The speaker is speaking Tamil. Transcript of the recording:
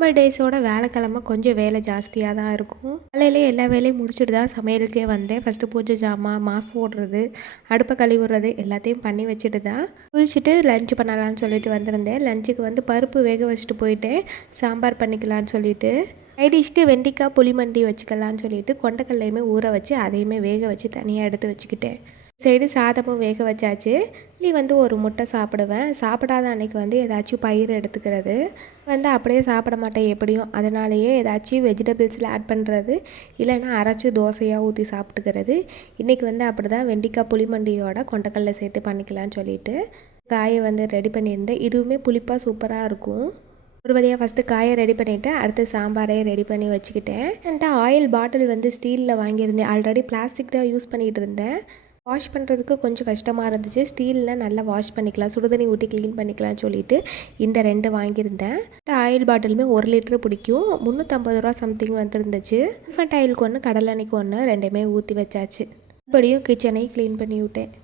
நார்மல் டேஸோட வேலைக்கிழமை கொஞ்சம் வேலை ஜாஸ்தியாக தான் இருக்கும். காலையிலே எல்லா வேலையும் முடிச்சுட்டு தான் சமையலுக்கே வந்தேன். ஃபஸ்ட்டு பூஜை ஜாமான் மாஃப் ஓடுறது அடுப்பை கழுவுறது எல்லாத்தையும் பண்ணி வச்சுட்டு தான் குளிச்சுட்டு லஞ்ச் பண்ணலான்னு சொல்லிட்டு வந்திருந்தேன். லஞ்சுக்கு வந்து பருப்பு வேக வச்சுட்டு போயிட்டேன். சாம்பார் பண்ணிக்கலான்னு சொல்லிட்டு சைடிஷ்க்கு வெண்டிக்காய் புளிமண்டி வச்சுக்கலான்னு சொல்லிட்டு கொண்டக்கல்லையுமே ஊற வச்சு அதையுமே வேக வச்சு தனியாக எடுத்து வச்சுக்கிட்டேன். சைடு சாதமும் வேக வச்சாச்சு. நீ வந்து ஒரு முட்டை சாப்பிடுவேன். சாப்பிடாத அன்னைக்கு வந்து ஏதாச்சும் பயிர் எடுத்துக்கிறது. வந்து அப்படியே சாப்பிட மாட்டேன் எப்படியும். அதனாலேயே ஏதாச்சும் வெஜிடபிள்ஸில் ஆட் பண்ணுறது இல்லைன்னா அரைச்சி தோசையாக ஊற்றி சாப்பிட்டுக்கிறது. இன்றைக்கி வந்து அப்படி தான் வெண்டிக்காய் புளிமண்டியோட கொண்டக்கல்ல சேர்த்து பண்ணிக்கலாம்னு சொல்லிட்டு காயை வந்து ரெடி பண்ணியிருந்தேன். இதுவுமே புளிப்பாக சூப்பராக இருக்கும். ஒரு வழியாக ஃபஸ்ட்டு காயை ரெடி பண்ணிவிட்டு அடுத்து சாம்பாரையே ரெடி பண்ணி வச்சுக்கிட்டேன். என்கிட்ட ஆயில் பாட்டில் வந்து ஸ்டீலில் வாங்கியிருந்தேன். ஆல்ரெடி பிளாஸ்டிக் தான் யூஸ் பண்ணிகிட்டு இருந்தேன். வாஷ் பண்ணுறதுக்கு கொஞ்சம் கஷ்டமாக இருந்துச்சு. ஸ்டீலில் நல்லா வாஷ் பண்ணிக்கலாம். சுடுதண்ணி ஊற்றி க்ளீன் பண்ணிக்கலாம்னு சொல்லிட்டு இந்த ரெண்டு வாங்கியிருந்தேன். ஆயில் பாட்டிலுமே ஒரு லிட்டரு பிடிக்கும். முந்நூற்றம்பது ரூபா சம்திங் வந்துருந்துச்சு. இன்ஃபண்ட் ஆயிலுக்கு ஒன்று கடலெண்ணெய்க்கு ஒன்று ரெண்டுமே ஊற்றி வச்சாச்சு. இப்படியும் கிச்சனை க்ளீன் பண்ணி விட்டேன்.